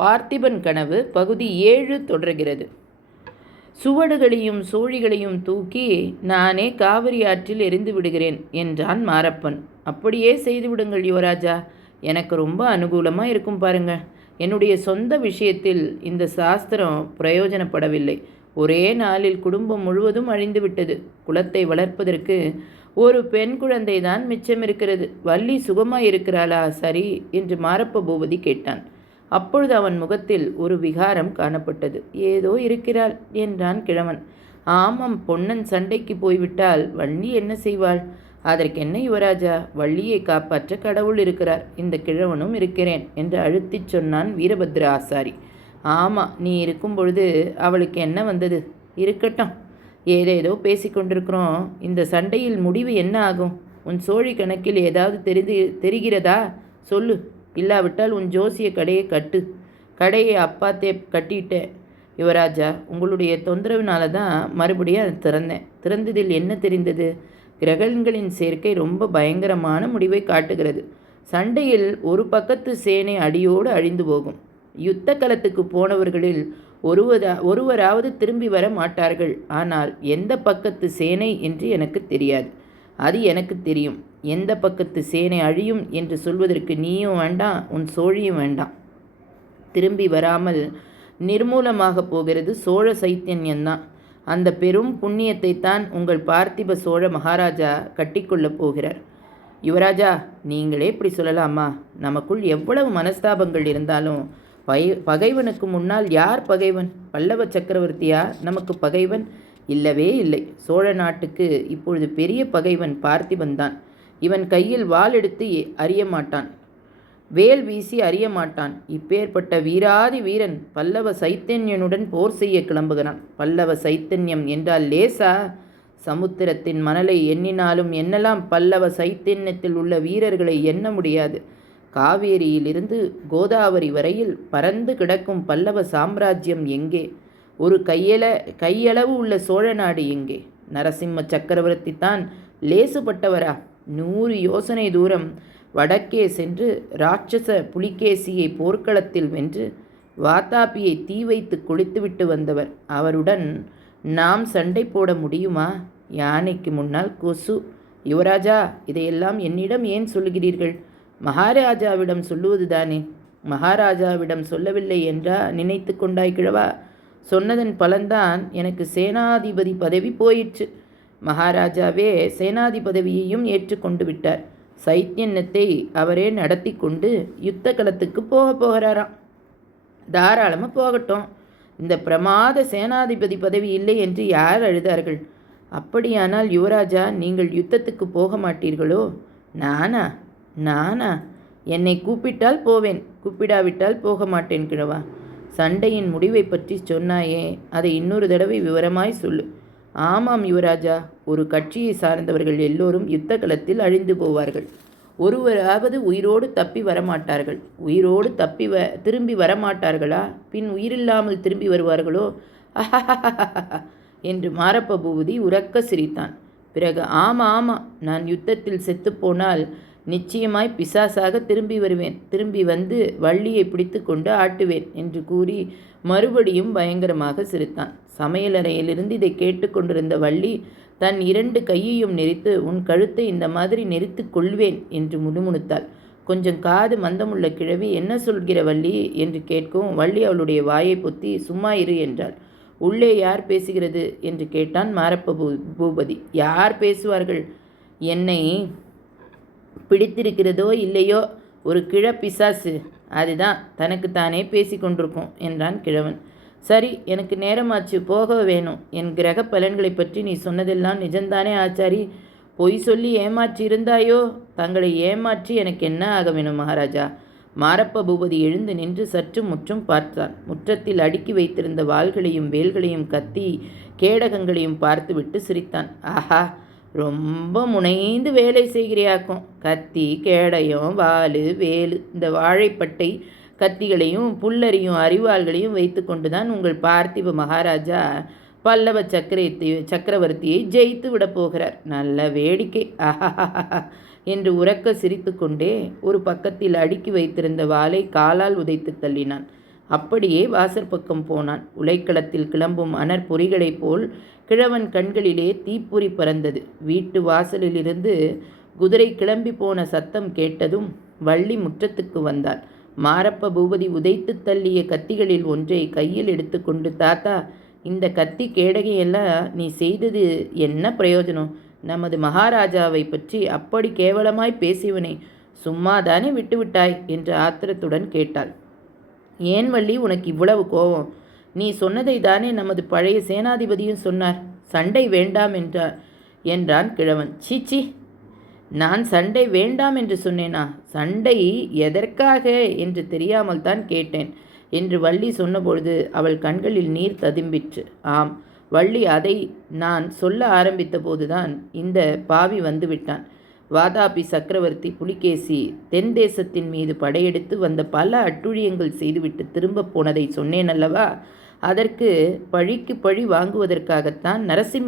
பார்த்திபன் கனவு பகுதி 7 தொடர்கிறது. சுவடுகளையும் சோழிகளையும் தூக்கி நானே காவிரி ஆற்றில் எரிந்து விடுகிறேன் என்றான் மாரப்பன். அப்படியே செய்து விடுங்கள் யுவராஜா, எனக்கு ரொம்ப அனுகூலமாக இருக்கும் பாருங்க. என்னுடைய சொந்த விஷயத்தில் இந்த சாஸ்திரம் பிரயோஜனப்படவில்லை. ஒரே நாளில் குடும்பம் முழுவதும் அழிந்து விட்டது. குலத்தை வளர்ப்பதற்கு ஒரு பெண் குழந்தை தான் மிச்சம் இருக்கிறது. வள்ளி சுகமாய் இருக்கிறாளா? சரி என்று மாரப்ப பூபதி கேட்டான். அப்பொழுது அவன் முகத்தில் ஒரு விகாரம் காணப்பட்டது. ஏதோ இருக்கிறாள் என்றான் கிழவன். ஆமாம், பொன்னன் சண்டைக்கு போய்விட்டால் வள்ளி என்ன செய்வாள்? அதற்கென்ன யுவராஜா, வள்ளியை காப்பாற்ற கடவுள் இருக்கிறார், இந்த கிழவனும் இருக்கிறேன் என்று அழுத்திச் சொன்னான் வீரபத்ர ஆசாரி. ஆமாம், நீ இருக்கும் பொழுது அவளுக்கு என்ன வந்தது? இருக்கட்டும், ஏதேதோ பேசிக்கொண்டிருக்கிறோம். இந்த சண்டையில் முடிவு என்ன ஆகும்? உன் சோழி கணக்கில் ஏதாவது தெரிகிறதா? சொல்லு. இல்லாவிட்டால் உன் ஜோசிய கடையை கட்டு. கடையை அப்பாத்தே கட்டிட்டேன் யுவராஜா. உங்களுடைய தொந்தரவினால தான் மறுபடியும் அதை திறந்தேன். திறந்ததில் என்ன தெரிந்தது? கிரகங்களின் சேர்க்கை ரொம்ப பயங்கரமான முடிவை காட்டுகிறது. சண்டையில் ஒரு பக்கத்து சேனை அடியோடு அழிந்து போகும். யுத்த களத்துக்கு போனவர்களில் ஒருவராவது திரும்பி வர மாட்டார்கள். ஆனால் எந்த பக்கத்து சேனை என்று எனக்கு தெரியாது. அது எனக்கு தெரியும். எந்த பக்கத்து சேனை அழியும் என்று சொல்வதற்கு நீயும் வேண்டாம், உன் சோழியும் வேண்டாம். திரும்பி வராமல் நிர்மூலமாக போகிறது சோழ சைத்தன்யம்தான். அந்த பெரும் புண்ணியத்தை தான் உங்கள் பார்த்திப சோழ மகாராஜா கட்டிக்கொள்ளப் போகிறார். யுவராஜா, நீங்களே இப்படி சொல்லலாமா? நமக்குள் எவ்வளவு மனஸ்தாபங்கள் இருந்தாலும் பகைவனுக்கு முன்னால் யார் பகைவன்? பல்லவ சக்கரவர்த்தியா நமக்கு பகைவன்? இல்லவே இல்லை. சோழ நாட்டுக்கு இப்பொழுது பெரிய பகைவன் பார்த்திபன் தான். இவன் கையில் வாள் எடுத்து அறிய மாட்டான், வேல் வீசி அறிய மாட்டான். இப்பேற்பட்ட வீராதி வீரன் பல்லவ சைத்தன்யனுடன் போர் செய்ய கிளம்புகிறான். பல்லவ சைத்தன்யம் என்றால் லேசா? சமுத்திரத்தின் மணலை எண்ணினாலும் எண்ணலாம், பல்லவ சைத்தன்யத்தில் உள்ள வீரர்களை எண்ண முடியாது. காவேரியிலிருந்து கோதாவரி வரையில் பறந்து கிடக்கும் பல்லவ சாம்ராஜ்யம் எங்கே? ஒரு கையளவு உள்ள சோழ நாடு எங்கே? நரசிம்ம சக்கரவர்த்தி தான் லேசுப்பட்டவரா? 100 யோசனை தூரம் வடக்கே சென்று ராட்சச புலிகேசியை போர்க்களத்தில் வென்று வாதாபியை தீ வைத்து கொளுத்துவிட்டு வந்தவர். அவருடன் நாம் சண்டை போட முடியுமா? யானைக்கு முன்னால் கொசு. யுவராஜா, இதையெல்லாம் என்னிடம் ஏன் சொல்லுகிறீர்கள்? மகாராஜாவிடம் சொல்லுவதுதானே. மகாராஜாவிடம் சொல்லவில்லை என்றா நினைத்து கொண்டாய் கிழவா? சொன்னதன் பலன்தான் எனக்கு சேனாதிபதி பதவி போயிற்று. மகாராஜாவே சேனாதி பதவியையும் ஏற்றுக்கொண்டு விட்டார். சைத்தன்யத்தை அவரே நடத்தி கொண்டு யுத்த களத்துக்கு போகிறாராம். தாராளமாக போகட்டும். இந்த பிரமாத சேனாதிபதி பதவி இல்லை என்று யார் அழுதார்கள்? அப்படியானால் யுவராஜா, நீங்கள் யுத்தத்துக்கு போக மாட்டீர்களோ? நானா? என்னை கூப்பிட்டால் போவேன், கூப்பிடாவிட்டால் போக மாட்டேன் கிழவா. சண்டையின் முடிவை பற்றி சொன்னாயே, அதை இன்னொரு தடவை விவரமாய் சொல்லு. ஆமாம் யுவராஜா, ஒரு கட்சியை சார்ந்தவர்கள் எல்லோரும் யுத்த களத்தில் அழிந்து போவார்கள். ஒருவராவது உயிரோடு தப்பி வரமாட்டார்கள். உயிரோடு திரும்பி வரமாட்டார்களா? பின் உயிரில்லாமல் திரும்பி வருவார்களோ? என்று மாரப்ப பூபதி உரக்க சிரித்தான். பிறகு ஆமாம், நான் யுத்தத்தில் செத்துப்போனால் நிச்சயமாய் பிசாசாக திரும்பி வருவேன். திரும்பி வந்து வள்ளியை பிடித்து கொண்டு ஆட்டுவேன் என்று கூறி மறுபடியும் பயங்கரமாக சிரித்தான். சமையலறையிலிருந்து இதை கேட்டுக்கொண்டிருந்த வள்ளி தன் 2 கையையும் நெரித்து, உன் கழுத்தை இந்த மாதிரி நெரித்து கொள்வேன் என்று முணுமுணுத்தாள். கொஞ்சம் காது மந்தமுள்ள கிழவி என்ன சொல்கிற வள்ளி என்று கேட்கவும் வள்ளி அவளுடைய வாயை பொத்தி சும்மா இரு என்றாள். உள்ளே யார் பேசுகிறது என்று கேட்டான் மாரப்ப பூபதி. யார் பேசுவார்கள்? என்னை பிடித்திருக்கிறதோ இல்லையோ ஒரு பிசாசு, அதுதான் தனக்குத்தானே பேசி கொண்டிருக்கும் என்றான் கிழவன். சரி, எனக்கு நேரமாச்சு, போக வேணும். என் கிரக பலன்களை பற்றி நீ சொன்னதெல்லாம் நிஜம்தானே ஆச்சாரி? பொய் சொல்லி ஏமாற்றி இருந்தாயோ? தங்களை ஏமாற்றி எனக்கு என்ன ஆக வேணும் மகாராஜா? மாரப்ப பூபதி எழுந்து நின்று சற்று முற்றும் பார்த்தான். முற்றத்தில் அடுக்கி வைத்திருந்த வாள்களையும் வேல்களையும் கத்தி கேடகங்களையும் பார்த்துவிட்டு சிரித்தான். ஆஹா, ரொம்ப முனைந்து வேலை செய்கிறியாக்கும். கத்தி, கேடயம், வாள், வேலு, இந்த வாழைப்பட்டை கத்திகளையும் புல்லரியும் அரிவாள்களையும் வைத்து கொண்டுதான் உங்கள் பார்த்திப மகாராஜா பல்லவ சக்கரவர்த்தியை ஜெயித்து விடப் போகிறார். நல்ல வேடிக்கை. ஆஹா என்று உரக்க சிரித்து கொண்டே ஒரு பக்கத்தில் அடுக்கி வைத்திருந்த வாளை காலால் உதைத்து தள்ளினான். அப்படியே வாசற்பக்கம் போனான். உலைக்களத்தில் கிளம்பும் அனற்பொறிகளைப் போல் கிழவன் கண்களிலே தீப்பொறி பறந்தது. வீட்டு வாசலிலிருந்து குதிரை கிளம்பி போன சத்தம் கேட்டதும் வள்ளி முற்றத்துக்கு வந்தாள். மாரப்ப பூபதி உதைத்து தள்ளிய கத்திகளில் ஒன்றை கையில் எடுத்துக்கொண்டு, தாத்தா, இந்த கத்தி கேடகையெல்லாம் நீ செய்தது என்ன பிரயோஜனம்? நமது மகாராஜாவை பற்றி அப்படி கேவலமாய் பேசியவனை சும்மாதானே விட்டுவிட்டாய் என்று ஆத்திரத்துடன் கேட்டாள். ஏன் வள்ளி உனக்கு இவ்வளவு கோபம்? நீ சொன்னதை தானே நமது பழைய சேனாதிபதியும் சொன்னார். சண்டை வேண்டாம் என்றான் கிழவன். சீச்சி, நான் சண்டை வேண்டாம் என்று சொன்னேனா? சண்டை எதற்காக என்று தெரியாமல் தான் கேட்டேன் என்று வள்ளி சொன்னபொழுது அவள் கண்களில் நீர் ததும்பிற்று. ஆம், வள்ளி அதை நான் சொல்ல ஆரம்பித்த போதுதான் இந்த பாவி வந்துவிட்டான். வாதாபி சக்கரவர்த்தி புலிகேசி தென் தேசத்தின் மீது படையெடுத்து வந்த பல அட்டுழியங்கள் செய்துவிட்டு திரும்ப போனதை சொன்னேன் அல்லவா? அதற்கு பழிக்கு பழி வாங்குவதற்காகத்தான் நரசிம்ம